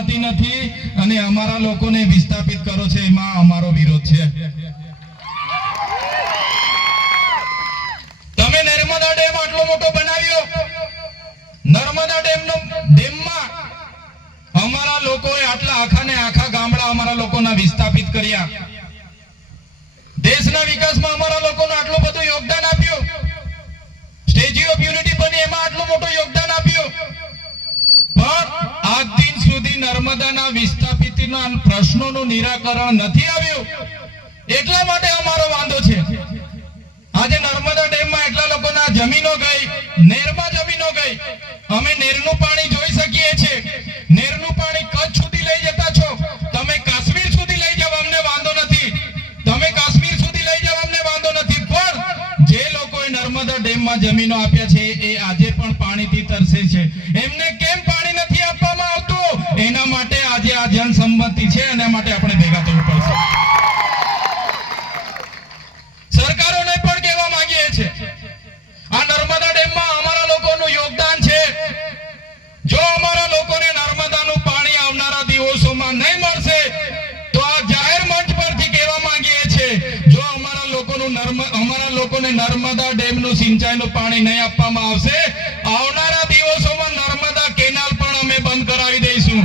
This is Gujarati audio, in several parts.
સંમતિ નથી અને અમારા લોકોને વિસ્થાપિત કરો છો, એમાં અમારો વિરોધ છે. તમે નર્મદા ડેમ આટલો મોટો બનાવ્યો, નર્મદા ડેમમાં અમારા લોકોએ આખા ગામડા અમારા લોકોના વિસ્થાપિત કર્યા. દેશના વિકાસમાં અમારા લોકોનું આટલું બધું યોગદાન આપ્યું. સ્ટેચ્યુ ઓફ યુનિટી બની, એમાં આટલું મોટું યોગદાન આપ્યું. પણ આજ દિન સુધી નર્મદાના વિસ્થાપિતના પ્રશ્નોનું નિરાકરણ નથી આવ્યું. એટલા માટે અમારો વાંધો છે. આજે નર્મદા ડેમમાં એટલા લોકોના જમીનો ગઈ, નેરમાં જમીનો ગઈ. અમે નેરનું પાણી જોઈ શકીએ છીએ. નેરનું પાણી કચ્છ સુધી લઈ જતા છો, તમે કાશ્મીર સુધી લઈ જાવ, અમને વાંધો નથી. તમે કાશ્મીર સુધી લઈ જાવ, અમને વાંધો નથી. પણ જે લોકોએ નર્મદા ડેમમાં જમીનો આપ્યા છે એ આજે પણ પાણીથી તરસે છે. એમને કેમ પાણી નથી આપવામાં આવતું? એના માટે આજે આ જનસંમતિ છે, એના માટે આપણે ભેગા થવું પડશે. સરકારોને પણ કહેવા માંગીએ છીએ, આ નર્મદા ડેમમાં અમારા લોકોનું યોગદાન છે. જો અમારા લોકોને નર્મદાનું પાણી આવનારા દિવસોમાં નહીં મળશે તો આ જાહેર મંચ પરથી કહેવા માંગીએ છીએ, જો અમારા લોકોને નર્મદા ડેમનું સિંચાઈનું પાણી નહીં આપવામાં આવશે, આવનારા દિવસોમાં નર્મદા કેનાલ પણ અમે બંધ કરાવી દઈશું.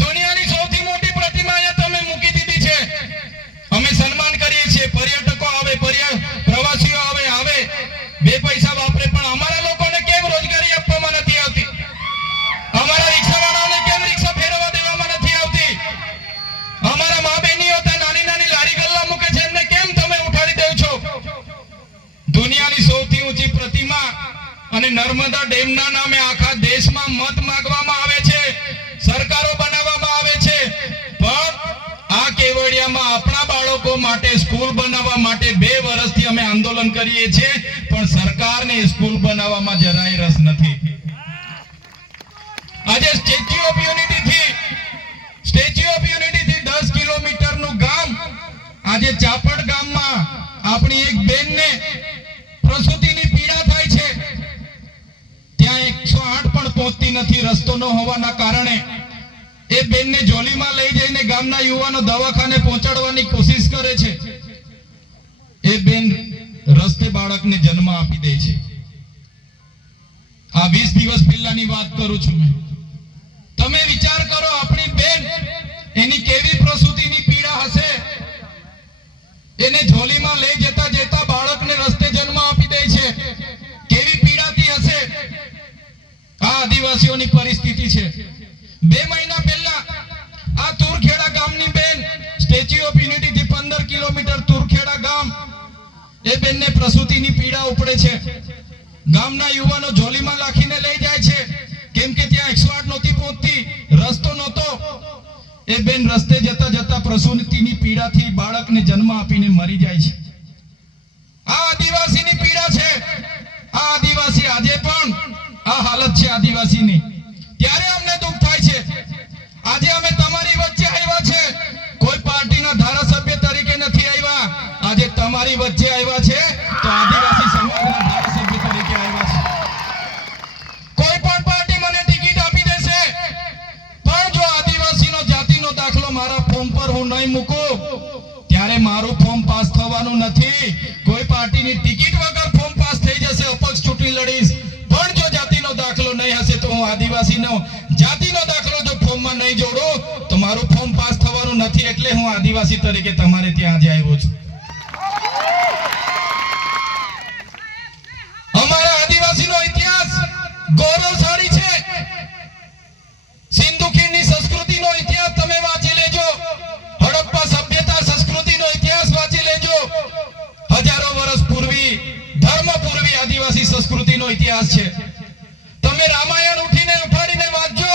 દુનિયાની સૌથી મોટી પ્રતિમા અહીંયા તમે મૂકી દીધી છે. અમે સન્માન કરીએ છીએ, પર્યટકો આવે, પ્રવાસીઓ આવે, બે પૈસા વાપરે, પણ અમારા લોકોને કેમ રોજગારી આપવામાં નથી આવતી? અમારા રિક્ષાવાળાઓને કેમ રિક્ષા ફેરવવા દેવામાં નથી આવતી? અમારા મા બહેનીઓ નાની લારી ગલ્લા મૂકે છે, એમને કેમ તમે ઉઠાડી દેવ છો? દુનિયાની સૌથી ઊંચી પ્રતિમા અને નર્મદા ડેમના નામે આખા દેશમાં મત માંગવામાં આવે છે, સરકારો બનાવવામાં આવે છે. પણ આ કેવડિયામાં આપણા બાળકો માટે સ્કૂલ બનાવવા માટે 2 વર્ષથી અમે આંદોલન કરીએ છીએ, પણ સરકારને સ્કૂલ બનાવવામાં જરાય રસ નથી. આજે સ્ટેચ્યુ ઓફ યુનિટી થી 10 કિલોમીટરનું ગામ, આજે ચાપડ ગામમાં આપણી એક બેનને પ્રસૂતિની પીડા થાય છે. ત્યાં 108 પણ પહોંચતી નથી રસ્તો ન હોવાના કારણે. એ બેનને જોલીમાં લઈ જઈને ગામના યુવાનો દવાખાને પહોંચાડવાની કોશિશ કરે છે. એ બેન રસ્તે બાળકને જન્મ આપી દે છે. આ 20 દિવસ પહેલાની વાત કરું છું મેં. તમે વિચાર કરો, આપણી બેન, એની કેવી પ્રસૂતિની પીડા હશે. એને જોલીમાં લઈ જતા બાળકને રસ્તે જન્મ આપી દે છે. કેવી પીડાતી હશે. આ આદિવાસીઓની પરિસ્થિતિ છે. 2 મહિના પહેલા આ તુરખેડા ગામની બેન, સ્ટેચ્યુ ઓફ યુનિટી થી 15 કિલોમીટર તુરખેડા ગામ, એ બેનને પ્રસૂતિની પીડા ઉપડે છે. ગામના યુવાનો જોલીમાં લાખીને લઈ જાય છે, કેમ કે ત્યાં 108 નહોતી પહોંચતી, રસ્તો નહોતો. એ બેન રસ્તે જતા પ્રસૂતિની પીડાથી બાળકને જન્મ આપીને મરી જાય છે. આ આદિવાસીની પીડા છે. આ આદિવાસી આજે પણ આ હાલત છે આદિવાસીની. ત્યારે અમને દુઃખ થાય છે. આજે અમે તમારી વચ્ચે આવ્યા છે, કોઈ પાર્ટીના ધારાસભ્ય તરીકે નથી આવ્યા. આજે તમારી વચ્ચે આવ્યા છે તો આદિવાસી સમાજના ધારાસભ્ય તરીકે આવ્યા છે. કોઈ પણ પાર્ટી મને ટિકિટ આપી દેશે, પણ જો આદિવાસીનો જાતિનો દાખલો મારા ફોર્મ પર હું નહીં મૂકું, ત્યારે મારું ફોર્મ પાસ થવાનું નથી. કોઈ પાર્ટીની ટિકિટ વગર ફોર્મ પાસ થઈ જશે, અપક્ષ ચૂંટણી લડીશ, પણ જો જાતિનો દાખલો નહીં હશે તો હું આદિવાસીનો જાતિનો દાખલો જો ફોર્મમાં નહીં જોડું તો મારું ફોર્મ પાસ થવાનું નથી. એટલે હું આદિવાસી તરીકે તમારે ત્યાં આજે આવ્યો છું. અમારા આદિવાસીનો ઇતિહાસ ગૌરવશાળી છે. સિંધુ ખીણની સંસ્કૃતિનો ઇતિહાસ તમે વાંચી લેજો. હડપ્પા સભ્યતા સંસ્કૃતિનો ઇતિહાસ વાંચી લેજો. હજારો વર્ષ પૂર્વી, ધર્મ પૂર્વી આદિવાસી સંસ્કૃતિનો ઇતિહાસ છે. તમે રામાયણ ઉઠાડીને વાંચજો.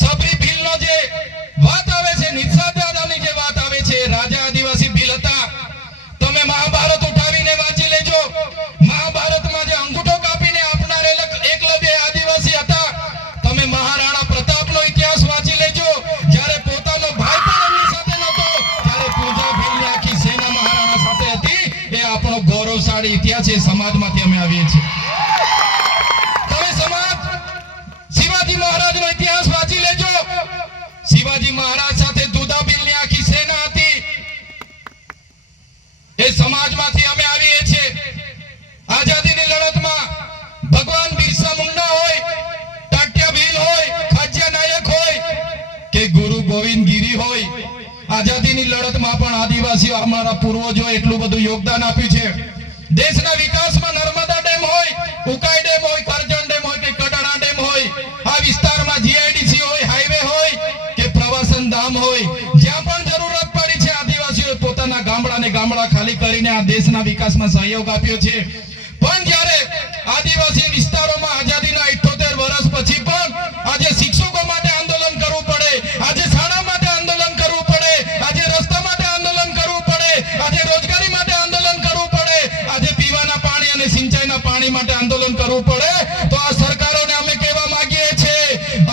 સબરી ભીલનો જે વાત આવે છે, નિષાદ દાદાની જે વાત આવે છે, રાજા આદિવાસી ભીલ હતા. તમે મહાભારત ઉઠાવીને વાંચી લેજો. મહાભારતમાં જે અંગૂઠો કાપીને આપનાર એકલવ્ય આદિવાસી હતા. તમે મહારાણા પ્રતાપનો ઇતિહાસ વાંચી લેજો. જ્યારે પોતાનો ભાઈ પણ એમની સાથે નહોતો, ત્યારે પૂજા ભીલની આખી સેના મહારાણા સાથે હતી. એ આપણો ગૌરવશાળી ઇતિહાસ છે. સમાજમાંથી અમે આવીએ છીએ. તમે સમાજ છોડીને ગીરી હોય, આઝાદીની લડતમાં પણ આદિવાસીઓ અમારા પૂર્વજો એટલું બધું યોગદાન આપ્યું છે. દેશના વિકાસમાં નર્મદા ડેમ હોય, ઉકાઈ ડેમ હોય, કરજણ ડેમ હોય કે કડાણા ડેમ હોય, આ વિસ્તારમાં જીઆઈડીસી હોય, હાઈવે હોય કે પ્રવાસન ધામ હોય, જ્યાં પણ જરૂરત પડી છે આદિવાસીઓએ પોતાના ગામડા ખાલી કરીને આ દેશના વિકાસમાં સહયોગ આપ્યો છે. પણ જ્યારે આદિવાસી વિસ્તારોમાં આઝાદીના 78 વર્ષ પછી પણ આજે શિક્ષકો માટે આંદોલન કરવું પડે, આજે શાળા માટે આંદોલન કરવું પડે, આજે રસ્તા માટે આંદોલન કરવું પડે, આજે રોજગારી માટે આંદોલન કરવું પડે, આજે પીવાના પાણી અને સિંચાઈના પાણી માટે આંદોલન કરવું પડે, તો આ સરકારોને અમે કહેવા માંગીએ છીએ,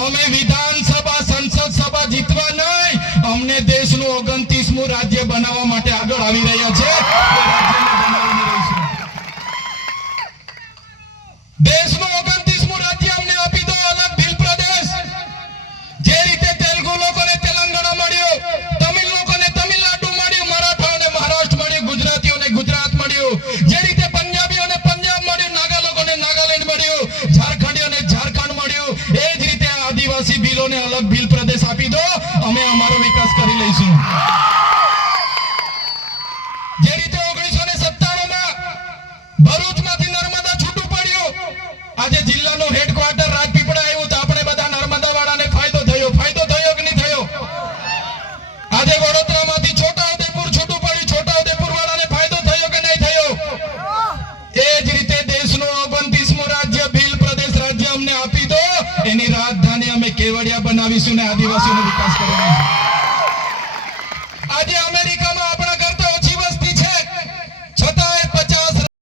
અમે વિધાનસભા સંસદ સભા જીતવા નહીં, અમને દેશનું 29મું રાજ્ય બનાવવા માટે આગળ આવી રહ્યા છે. દેશનું 29મું રાજ્ય અમને આપી દો, અલગ ભીલ પ્રદેશ. જે રીતે તેલુગુ લોકોને તેલંગાણા મળ્યું, તમિલ લોકોને તમિલનાડુ મળ્યું, મરાઠાઓને મહારાષ્ટ્ર મળ્યું, ગુજરાતીઓને ગુજરાત મળ્યું, જે રીતે પંજાબીઓને પંજાબ મળ્યું, નાગા લોકોને નાગાલેન્ડ મળ્યું, ઝારખંડીઓને ઝારખંડ મળ્યું, એ જ રીતે આદિવાસી ભીલોને અલગ ભીલ પ્રદેશ આપી દો, અમે અમારો વિકાસ કરી લઈશું. જે રીતે 1997માં ભરૂચમાંથી નર્મદા છૂટું પડ્યું, આજે જિલ્લાનો હેડક્વાર્ટર રાજપીપળા આવ્યું તો આપણે બધા નર્મદા વાળાને ફાયદો થયો કે નહીં થયો? આજે વડોદરામાંથી છોટાઉદેપુર છૂટું પડ્યું, છોટાઉદેપુર વાળાને ફાયદો થયો કે નહીં થયો? એ જ રીતે દેશનું 29મું રાજ્ય ભીલ પ્રદેશ રાજ્ય અમને આપી દો, એની રાજધાની અમે કેવડિયા બનાવીશું ને આદિવાસીઓનો વિકાસ કરીશું.